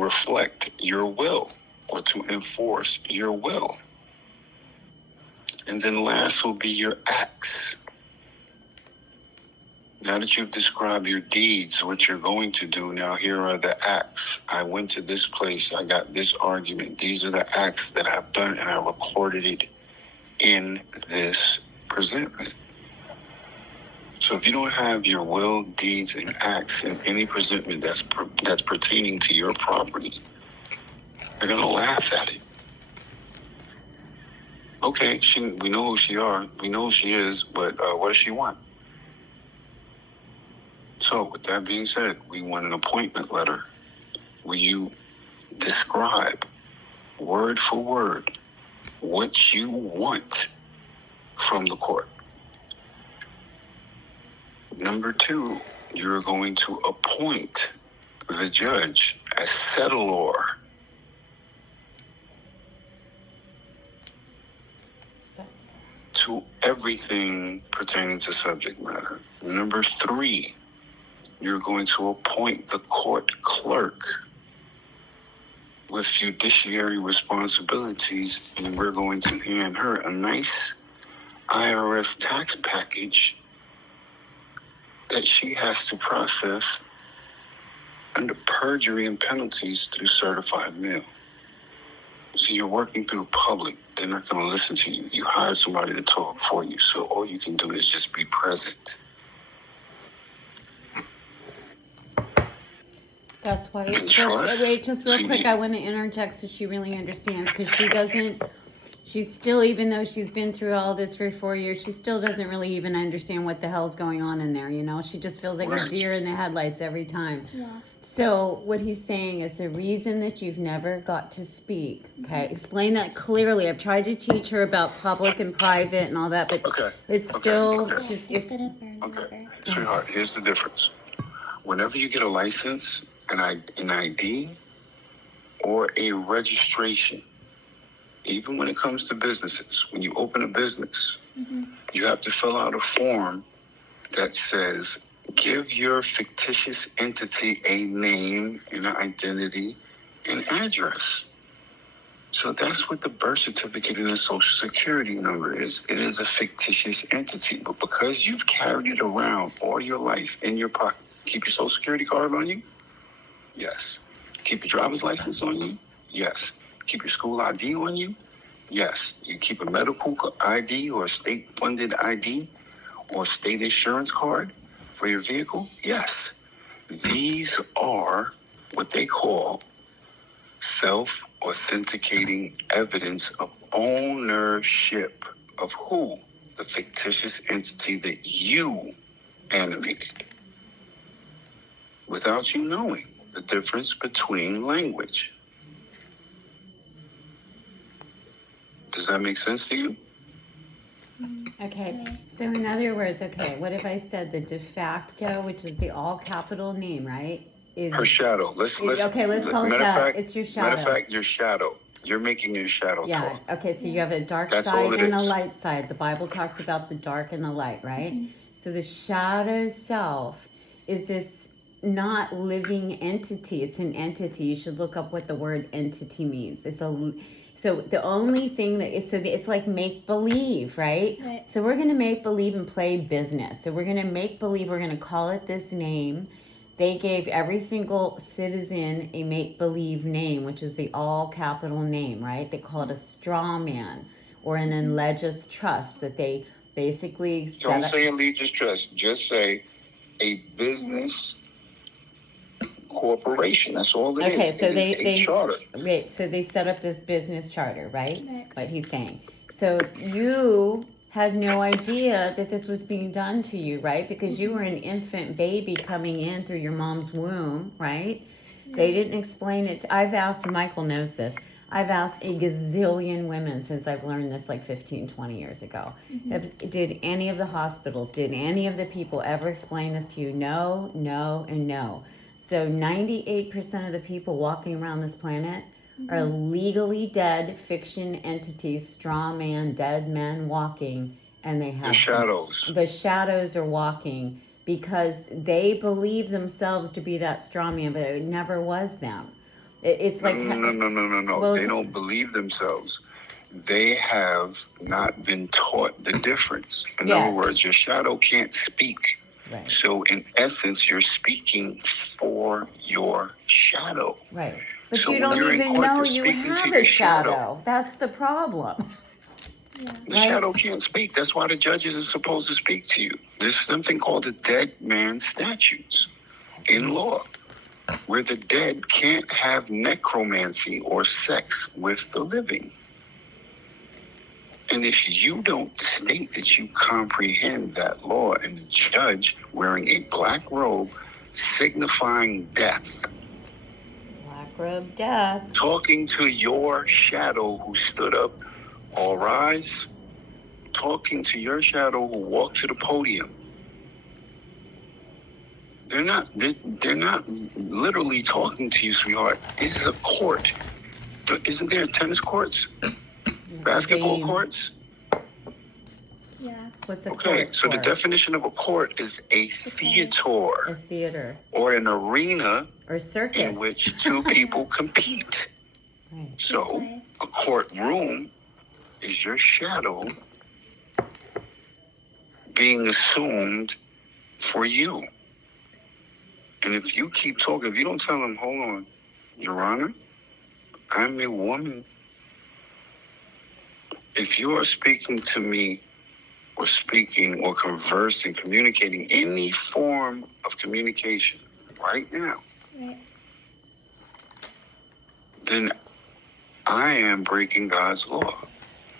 reflect your will or to enforce your will. And then last will be your acts. Now that you've described your deeds, what you're going to do, now here are the acts. I went to this place, I got this argument. These are the acts that I've done, and I recorded it in this presentment. So if you don't have your will, deeds, and acts in any presentment that's pertaining to your property, they're going to laugh at it. Okay, we know who she are, we know who she is, but what does she want? So with that being said, we want an appointment letter where you describe word for word what you want from the court. Number 2, you're going to appoint the judge as settlor. To everything pertaining to subject matter. Number 3, you're going to appoint the court clerk with fiduciary responsibilities, and we're going to hand her a nice IRS tax package that she has to process under perjury and penalties through certified mail. So you're working through public. They're not going to listen to you. You hire somebody to talk for you. So all you can do is just be present. That's why, just real quick, I want to interject so she really understands, because she's still, even though she's been through all this for 4 years, she still doesn't really even understand what the hell's going on in there, you know? She just feels like a deer in the headlights every time. Yeah. So what he's saying is the reason that you've never got to speak, okay? Explain that clearly. I've tried to teach her about public and private and all that, but it's still... Okay. Sweetheart, here's the difference. Whenever you get a license, an ID, or a registration, even when it comes to businesses, when you open a business, you have to fill out a form that says, give your fictitious entity a name, an identity, and address. So that's what the birth certificate and the social security number is. It is a fictitious entity, but because you've carried it around all your life in your pocket, keep your social security card on you? Yes. Keep your driver's license on you? Yes. Keep your school ID on you? Yes. You keep a medical ID or a state-funded ID or state insurance card for your vehicle? Yes. These are what they call self-authenticating evidence of ownership of who? The fictitious entity that you animated, without you knowing the difference between language. Does that make sense to you? Okay, so in other words, what if I said the de facto, which is the all capital name, right? Is her shadow. Let's call it that. It's your shadow. Matter of fact, your shadow. You're making your shadow talk. Okay, so you have a dark side and a light side. The Bible talks about the dark and the light, right? So the shadow self is this not living entity. It's an entity. You should look up what the word entity means. So the only thing that is, it's like make believe, right? So we're going to make believe and play business. So we're going to make believe, we're going to call it this name. They gave every single citizen a make believe name, which is the all capital name, right? They call it a straw man or an alleged trust that they basically Don't say alleged trust. Just say a business corporation. That's all it is. Okay, so they charter. Right, so they set up this business charter, right? What he's saying. So you had no idea that this was being done to you, right? Because you were an infant baby coming in through your mom's womb, right? They didn't explain it. I've asked, Michael knows this, I've asked a gazillion women since I've learned this like 15, 20 years ago. Did any of the hospitals, did any of the people ever explain this to you? No, no, and no. So 98% of the people walking around this planet are legally dead fiction entities, straw man, dead men walking, and they have the shadows. The shadows are walking because they believe themselves to be that straw man, but it never was them. It's like No. Well, They it's- don't believe themselves. They have not been taught the difference. In Yes. other words, your shadow can't speak. Right. So in essence, you're speaking for your shadow. Right. But So you when don't you're in even court, know you're you speaking to have your a shadow. That's the problem. Yeah. The Right. shadow can't speak. That's why the judges are supposed to speak to you. There's something called the dead man statutes in law, where the dead can't have necromancy or sex with the living. And if you don't state that you comprehend that law, and the judge wearing a black robe signifying death, Black robe death. talking to your shadow who stood up, all rise, talking to your shadow who walked to the podium. They're not literally talking to you, sweetheart. This is a court. Isn't there tennis courts? Basketball game. courts? Yeah. What's a Okay, court so the for? definition of a court is a A theater theater or an arena or circus. in which two people compete. Right. So Okay. a courtroom is your shadow being assumed for you. And if you keep talking, if you don't tell them, hold on, Your Honor, I'm a woman. If you are speaking to me or speaking or conversing, communicating any form of communication right now, Right. then I am breaking God's law.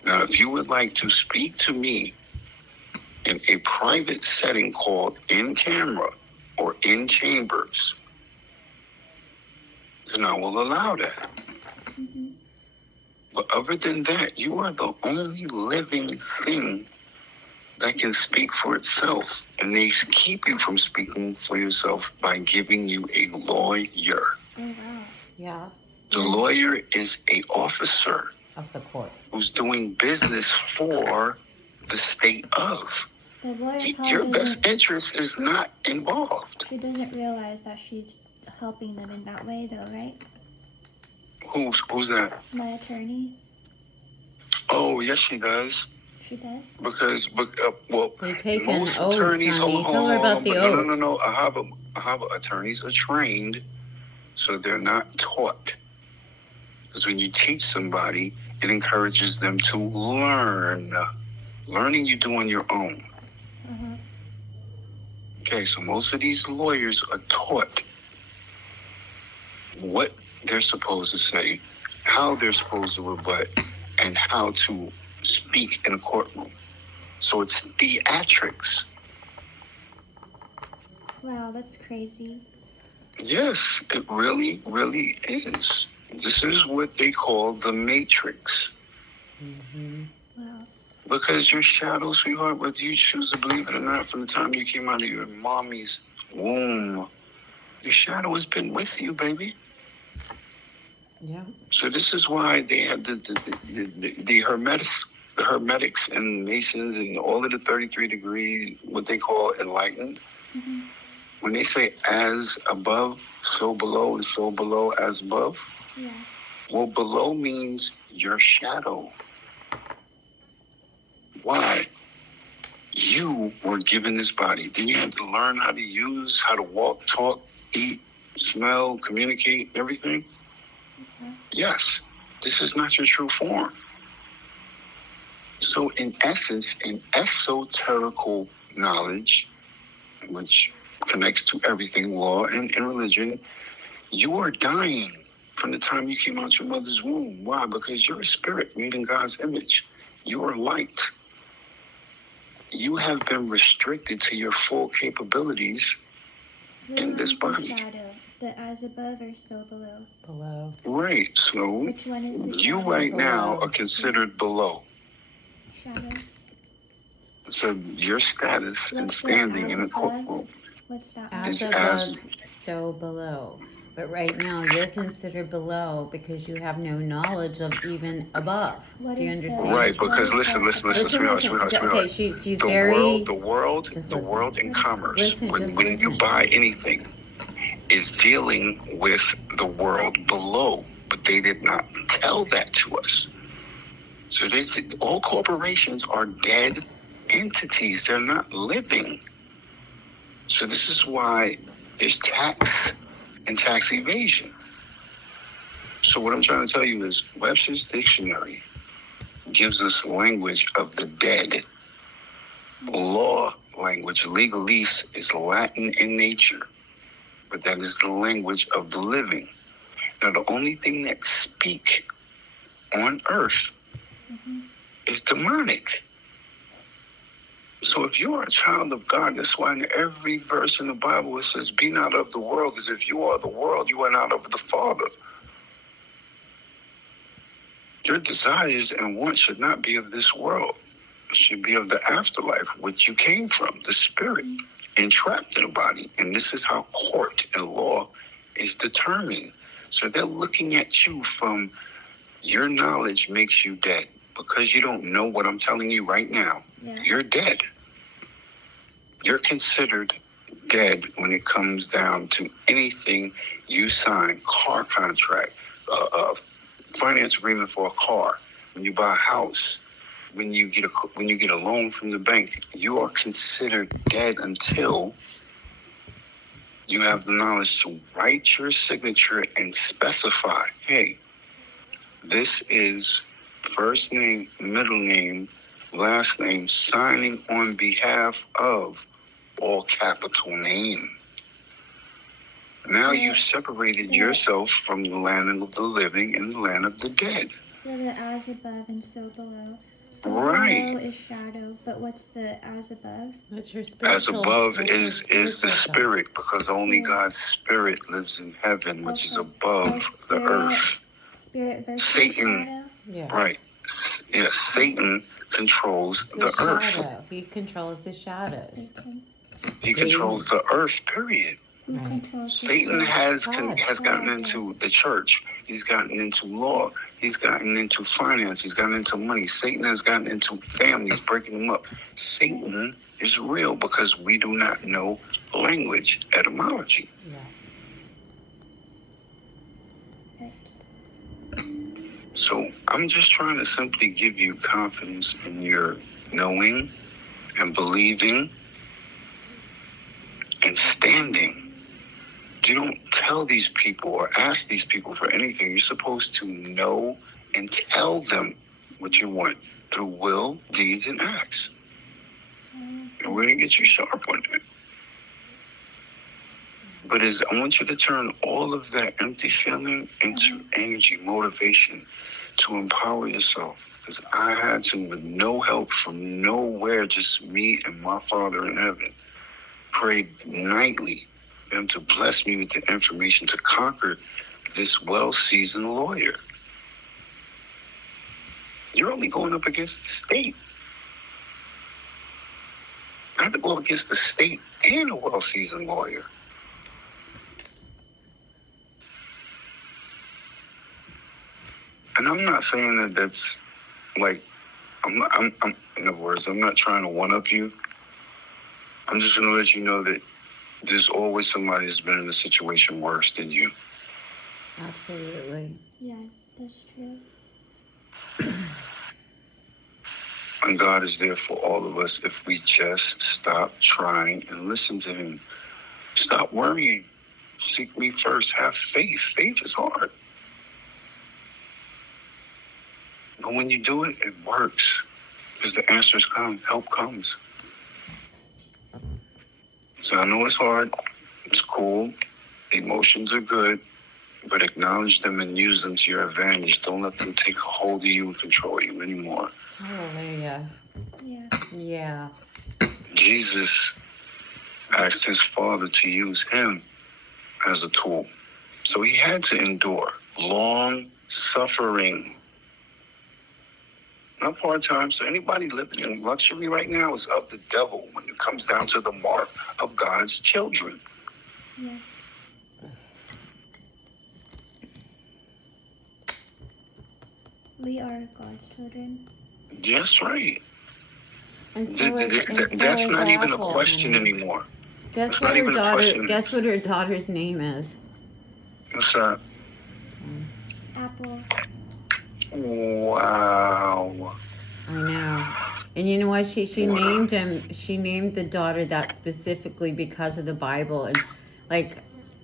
Now, if you would like to speak to me in a private setting called in camera or in chambers, then I will allow that. Mm-hmm. But other than that, you are the only living thing that can speak for itself. And they keep you from speaking for yourself by giving you a lawyer. Oh wow. Yeah. The lawyer is an officer Of the court. who's doing business for the state of. The lawyer Your probably best doesn't. interest is not involved. She doesn't realize that she's helping them in that way, though, right? Who's that? My attorney. Oh, yes, she does. She does. Because, well, They take an most oath, attorneys. honey. Tell her about the oath. No. I have attorneys are trained, so they're not taught. Because when you teach somebody, it encourages them to learn. Learning you do on your own. Uh-huh. Okay, so most of these lawyers are taught what they're supposed to say, how they're supposed to rebut, and how to speak in a courtroom. So it's theatrics. Wow, that's crazy. Yes, it really, really is. This is what they call the matrix. Mm-hmm. Wow. Because your shadow, sweetheart, whether you choose to believe it or not, from the time you came out of your mommy's womb, your shadow has been with you, baby. Yeah. So this is why they have the hermetics and masons and all of the 33 degree, what they call enlightened. Mm-hmm. When they say as above, so below, and so below as above, Yeah. well, below means your shadow. Why? You were given this body. Then you had to learn how to use, how to walk, talk, eat, smell, communicate, everything. Okay. Yes, this is not your true form. So in essence, in esoterical knowledge, which connects to everything, law and religion, you are dying from the time you came out your mother's womb. Why? Because you're a spirit made in God's image. You are light. You have been restricted to your full capabilities Which in one this is the body. shadow? The as above or so below? Below. Right. So Which one is the you shadow? right now Below. are considered below. Shadow. So your status and What's the standing as in a above? courtroom. What's that? As It's above, as- so below. But right now, you're considered below because you have no knowledge of even above. What Do you is the- understand? Right, because What is listen, that? sweetheart. Okay, she's The very. world Just the listen. world in commerce. Listen, when just when you listen. buy anything, is dealing with the world below, but they did not tell that to us. So all corporations are dead entities. They're not living. So this is why there's tax and tax evasion. So what I'm trying to tell you is Webster's dictionary gives us language of the dead. Law language, legalese, is Latin in nature, but that is the language of the living. Now, the only thing that speak on earth is demonic. So if you are a child of God, that's why in every verse in the Bible it says, be not of the world, because if you are the world, you are not of the Father. Your desires and wants should not be of this world. It should be of the afterlife, which you came from, the spirit, entrapped in a body. And this is how court and law is determined. So they're looking at you from your knowledge makes you dead. Because you don't know what I'm telling you right now, you're dead. You're considered dead when it comes down to anything you sign, car contract, finance agreement for a car, when you buy a house, when you get a loan from the bank. You are considered dead until you have the knowledge to write your signature and specify, hey, this is first name, middle name, last name, signing on behalf of, all capital name. Now you've separated yourself from the land of the living and the land of the dead. So the as above and so below. So right. below is shadow, but what's the as above? That's your spiritual. As above is the self. spirit, because only God's spirit lives in heaven, which is above the earth. Spirit versus Satan, shadow? Yes. Right. Yes, Satan controls the shadow. earth. He controls the shadows. Satan. He controls the earth, period. Who controls the Satan spirit? has gotten into the church. He's gotten into law. He's gotten into finance. He's gotten into money. Satan has gotten into families, breaking them up. Satan is real because we do not know language, etymology. Yeah. Right. So I'm just trying to simply give you confidence in your knowing and believing and standing. You don't tell these people or ask these people for anything. You're supposed to know and tell them what you want through will, deeds, and acts. And we're going to get you sharp on that. But I want you to turn all of that empty feeling into energy, motivation to empower yourself. Because I had to, with no help from nowhere, just me and my Father in heaven, prayed nightly for him to bless me with the information to conquer this well-seasoned lawyer. You're only going up against the state. I have to go up against the state and a well-seasoned lawyer. And I'm not saying that that's like, I'm in other words, I'm not trying to one-up you. I'm just going to let you know that there's always somebody who's been in a situation worse than you. Absolutely. Yeah, that's true. And God is there for all of us if we just stop trying and listen to him. Stop worrying. Seek me first. Have faith. Faith is hard. But when you do it, it works. Because the answers come. Help comes. So I know it's hard. It's cool. Emotions are good. But acknowledge them and use them to your advantage. Don't let them take a hold of you and control you anymore. Hallelujah. Yeah. Yeah. Jesus asked his Father to use him as a tool. So he had to endure long suffering. Not part-time. So anybody living in luxury right now is of the devil when it comes down to the mark of God's children. Yes. We are God's children. That's right. And so is That's not even a Apple, question honey. anymore. Guess It's what not her even a daughter? question. Guess what her daughter's name is? What's that? Apple. Wow. I know. And you know what? She Wow. named him. She named the daughter that specifically because of the Bible. And like,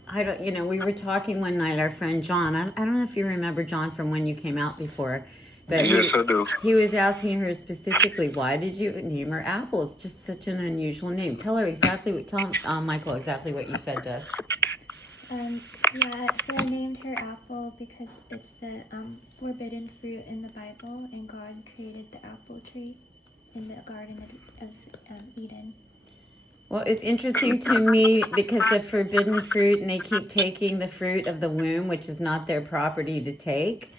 I don't. You know, we were talking one night. Our friend John. I don't know if you remember John from when you came out before, but Yes, I do. he was asking her specifically, why did you name her Apple? It's just such an unusual name. Tell her exactly what. Tell Michael exactly what you said to us. Yeah, so I named her Apple because it's the forbidden fruit in the Bible, and God created the apple tree in the Garden of Eden. Well, it's interesting to me because the forbidden fruit, and they keep taking the fruit of the womb, which is not their property to take.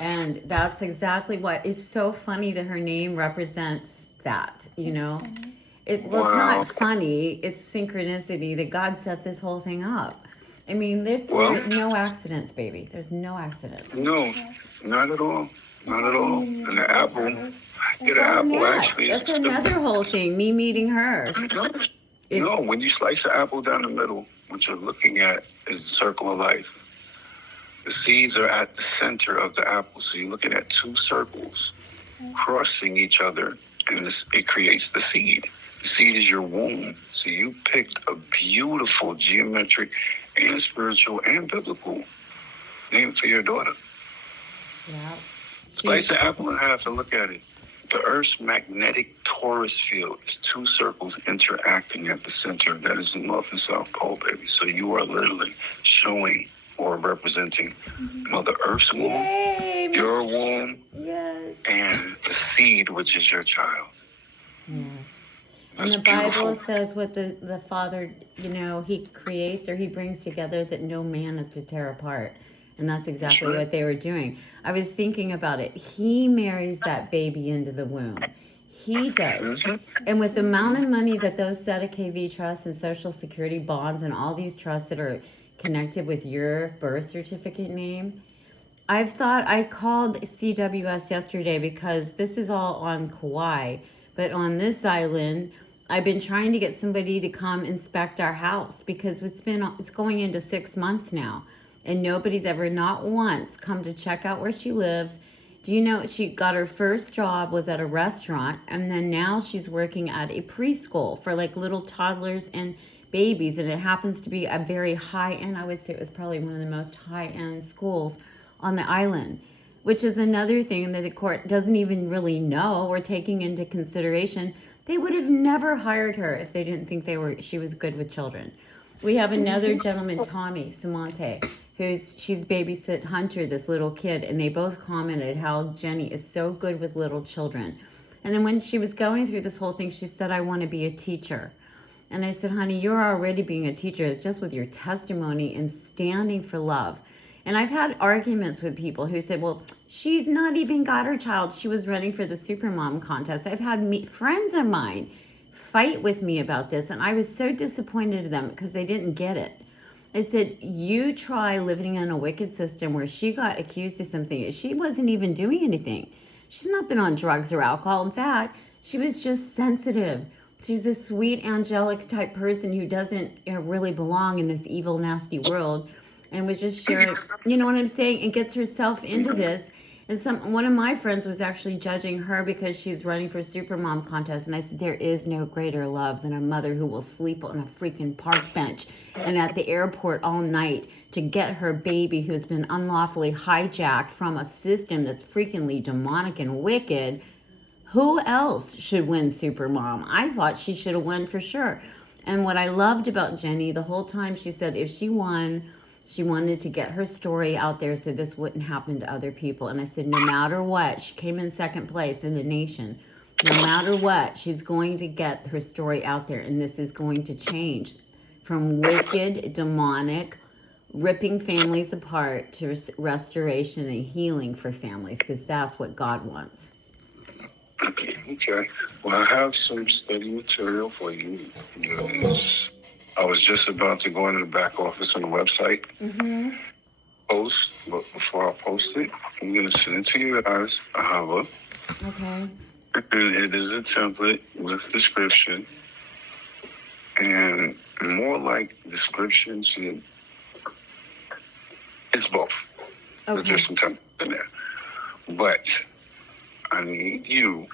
And that's exactly what it's so funny that her name represents that, you know. Funny. It's Wow. not funny, it's synchronicity that God set this whole thing up. I mean, there Well, are no accidents, baby. There's no accidents. no, not at all. Not at all. And the apple, yeah, the Tell them apple that. actually That's is another whole thing, me meeting her. No, when you slice the apple down the middle, what you're looking at is the circle of life. The seeds are at the center of the apple. So you're looking at two circles crossing each other, and it creates the seed. The seed is your womb. So you picked a beautiful geometric and spiritual and biblical name for your daughter. Yeah. Slice the apple in half and look at it. The Earth's magnetic torus field is two circles interacting at the center. That is the North and South Pole, baby. So you are literally showing or representing Mother Earth's womb, Yay, your womb, yes. and the seed, which is your child. Yes. That's And the Bible beautiful. says what the Father, you know, he creates or he brings together that no man is to tear apart. And that's exactly right. what they were doing. I was thinking about it. He marries that baby into the womb. He does. And with the amount of money that those ZKV trusts and Social Security bonds and all these trusts that are connected with your birth certificate name, I called CWS yesterday because this is all on Kauai, but on this island, I've been trying to get somebody to come inspect our house because it's going into 6 months now, and nobody's ever, not once, come to check out where she lives. Do you know she got her first job was at a restaurant, and then now she's working at a preschool for like little toddlers and babies, and it happens to be a very high end. I would say it was probably one of the most high end schools on the island, which is another thing that the court doesn't even really know or taking into consideration. They would have never hired her if they didn't think she was good with children. We have another gentleman, Tommy Samante, she's babysit Hunter, this little kid, and they both commented how Jenny is so good with little children. And then when she was going through this whole thing, she said, I want to be a teacher. And I said, honey, you're already being a teacher just with your testimony and standing for love. And I've had arguments with people who said, well, she's not even got her child. She was running for the Supermom contest. I've had friends of mine fight with me about this, and I was so disappointed in them because they didn't get it. I said, you try living in a wicked system where she got accused of something. She wasn't even doing anything. She's not been on drugs or alcohol. In fact, she was just sensitive. She's a sweet, angelic type person who doesn't really belong in this evil, nasty world, and was just sharing, you know what I'm saying, and gets herself into this. And one of my friends was actually judging her because she's running for Supermom contest. And I said, there is no greater love than a mother who will sleep on a freaking park bench and at the airport all night to get her baby who's been unlawfully hijacked from a system that's freakingly demonic and wicked. Who else should win Supermom? I thought she should have won for sure. And what I loved about Jenny the whole time, she said if she won, she wanted to get her story out there so this wouldn't happen to other people. And I said, no matter what, she came in second place in the nation. No matter what, she's going to get her story out there. And this is going to change from wicked, demonic, ripping families apart to restoration and healing for families, because that's what God wants. Okay. Well, I have some study material for you. I was just about to go into the back office on the website, post, but before I post it, I'm going to send it to you as a hover. Okay. And it is a template with description. And more like descriptions. It's both. But Okay. there's some time in there. But I need you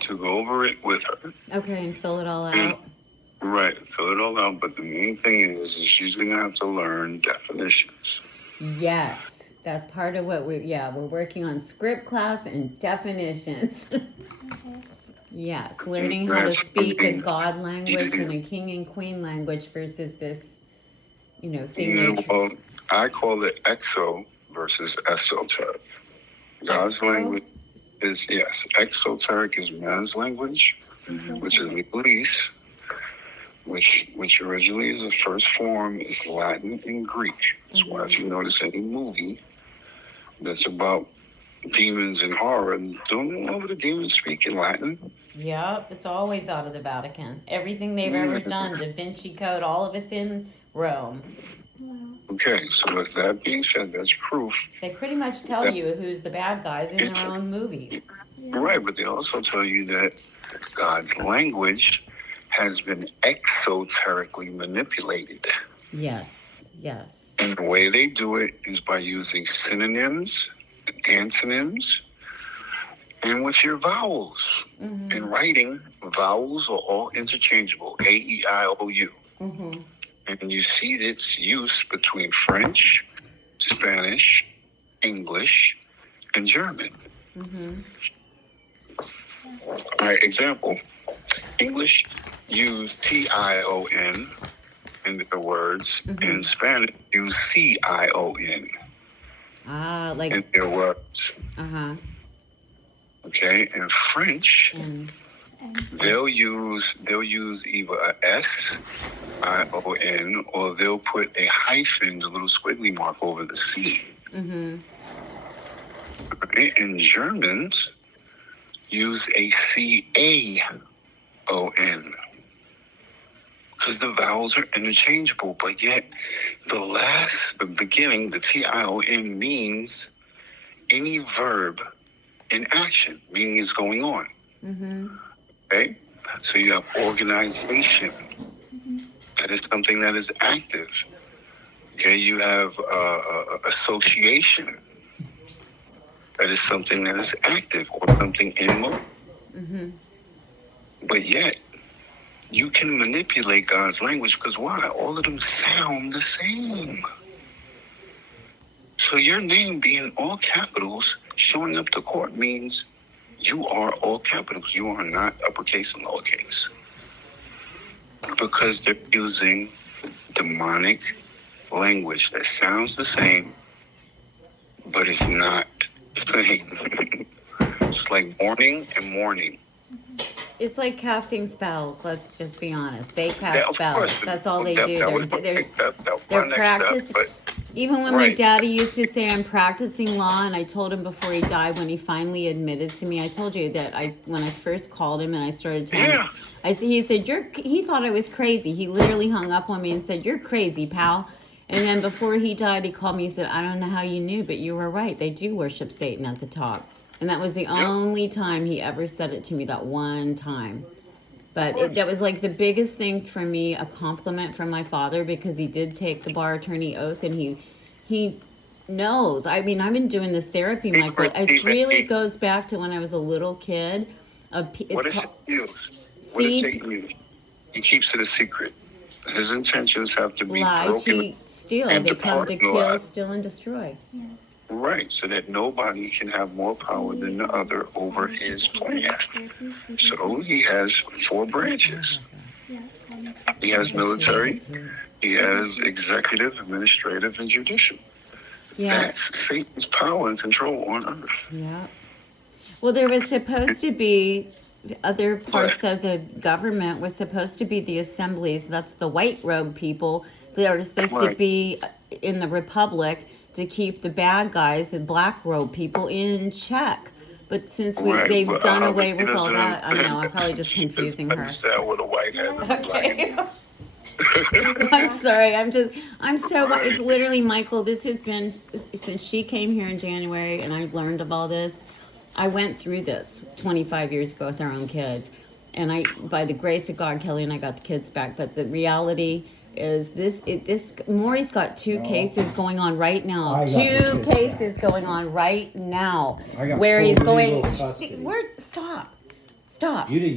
to go over it with her. Okay, and fill it all And, out. right, fill it all out. But the main thing is she's going to have to learn definitions. Yes, that's part of what we're working on script class and definitions. Okay. Yes, learning how to That's speak a something God language and easy. a king and queen language versus this, thing they. Well, I call it exo versus esoteric. God's Exo? language is, yes, exoteric is man's language, which is Legalese, which originally is the first form is Latin and Greek. That's why if you notice any movie that's about demons and horror, don't all of the demons speak in Latin? Yep, it's always out of the Vatican. Everything they've ever done, Da Vinci Code, all of it's in Rome. Wow. Okay, so with that being said, that's proof. They pretty much tell you who's the bad guys in their own movies. Yeah. Right, but they also tell you that God's language has been exoterically manipulated. Yes, yes. And the way they do it is by using synonyms, antonyms, and with your vowels. In writing, vowels are all interchangeable, A-E-I-O-U. And you see its use between French, Spanish, English, and German. All right, example. English use T-I-O-N in their words, and Spanish use C-I-O-N Ah, in like, their words. Okay, in French, And they'll use either a S-I-O-N or they'll put a hyphen, a little squiggly mark over the C. Okay, and Germans use a C-A-O-N. Because the vowels are interchangeable, but yet the beginning, the T-I-O-N means any verb in action, meaning it's going on. Okay? So you have organization. That is something that is active. Okay? You have association. That is something that is active or something in motion. But yet, you can manipulate God's language because why? All of them sound the same. So your name being all capitals, showing up to court means you are all capitals. You are not uppercase and lowercase. Because they're using demonic language that sounds the same, but it's not the same. It's like morning and morning. it's like casting spells. Let's just be honest. They cast Yeah, of spells. course. That's all they That do. was They're my next practice. step, but Even when my Right. daddy used to say I'm practicing law, and I told him before he died, when he finally admitted to me, I told you that when I first called him and I started telling him, he said, he thought I was crazy. He literally hung up on me and said, "You're crazy, pal." And then before he died, he called me and said, "I don't know how you knew, but you were right. They do worship Satan at the top." And that was the only time he ever said it to me, that one time. But that was like the biggest thing for me, a compliment from my father, because he did take the bar attorney oath, and he knows. I mean, I've been doing this therapy, Michael. It really goes back to when I was a little kid. What does Satan use? What does Satan use? He keeps it a secret. His intentions have to be lie, broken cheat, steal. and They come to kill, departmentalized. steal, and destroy. yeah. Right, so that nobody can have more power than the other over his plan. So he has 4 branches. Yeah. He has military, he has executive, administrative, and judicial. Yeah. That's Satan's power and control on earth. Yeah. Well, there was supposed to be other parts of the government was supposed to be the assemblies. That's the white robe people that are supposed to be in the republic to keep the bad guys, the black robe people, in check. But since they've done away with all that, I know I'm probably just confusing her. With a white head. Okay. I'm sorry. It's literally, Michael, this has been, since she came here in January and I learned of all this, I went through this 25 years ago with our own kids. and by the grace of God, Kelly and I got the kids back. But the reality is Maury's got two cases going on right now. I got the Two kids cases going on right now I got where full he's going. legal custody. Stop. You didn't